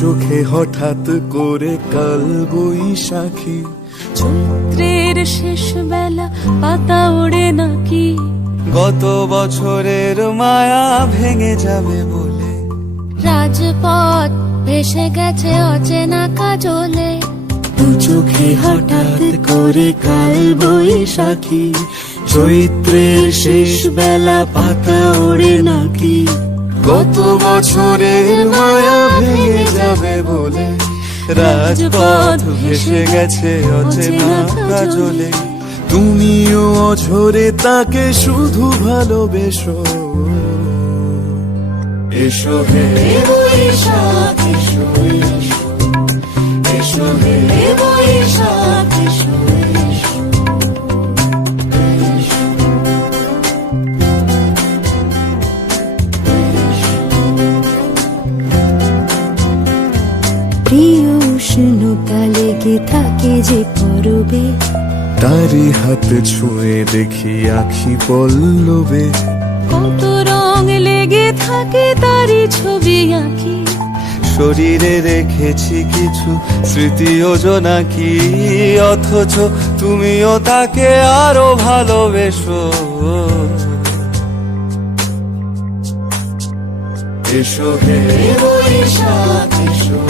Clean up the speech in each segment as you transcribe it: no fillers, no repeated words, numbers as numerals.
চোখে হঠাৎ করে কাল বৈশাখী, চৈত্রের শেষ বেলা পাতা ওড়ে নাকি, গত বছরের মায়া ভেঙে যাবে বলে, রাজপথ ভেসে গেছে অচেনা কাজলে, দু চোখে হঠাৎ করে কাল বৈশাখী, চৈত্রের শেষ বেলা পাতা ওড়ে নাকি, গত বছরের মায়া ভেঙে যাবে বলে, রাজপথ ভেসে গেছে অচেনা কাজলে, তুমিও অঝরে তাকে শুধু ভালোবেসো। এসো হে বৈশাখ এসো, এসো হে বৈশাখ এসো। প্রিয় উষ্ণতা লেগে থাকে যে পরবে, তারি হাত ছুঁয়ে দেখি আখি পল্লবে, কত রং লেগে থাকে তারই ছবি আঁকি, শরীরে রেখেছি কিছু স্মৃতি জোনাকি, অথচ তুমিও তাকে আরো ভালোবেসো। এসো হে বৈশাখ এসো,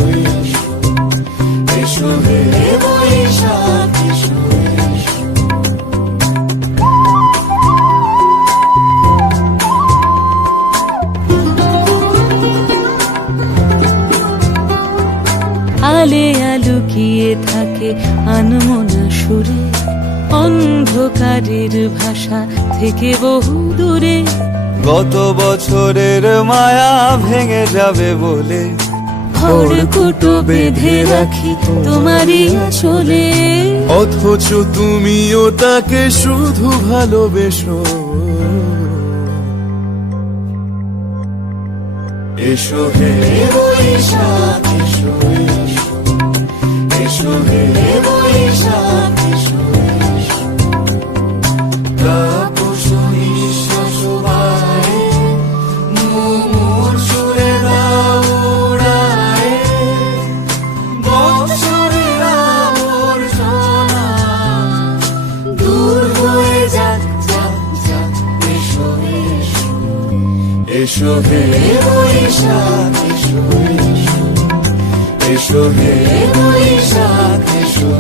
এসো হে বৈশাখ এসো। আলে আলুকিয়ে থাকে আনমনা সুরে, অন্ধকারের ভাষা থেকে বহু দূরে, গত বছরের মায়া ভেঙে যাবে বলে, খড়কুটো বেঁধে রাখি তোমারই চলে, অথচ তুমিও তাকে শুধু ভালোবেসো। এসো হে বৈশাখ এসো, এসো হে বৈশাখ এসো। তাপস নিঃশ্বাস বায়ে, মুমুর সুরে দাও উড়ায়ে, বৎসরের আবর্জনা দূর হয়ে যাক যাক যাক। এসো এসো, এসো হে বৈশাখ এসো, এসো হে বৈশাখ এসো।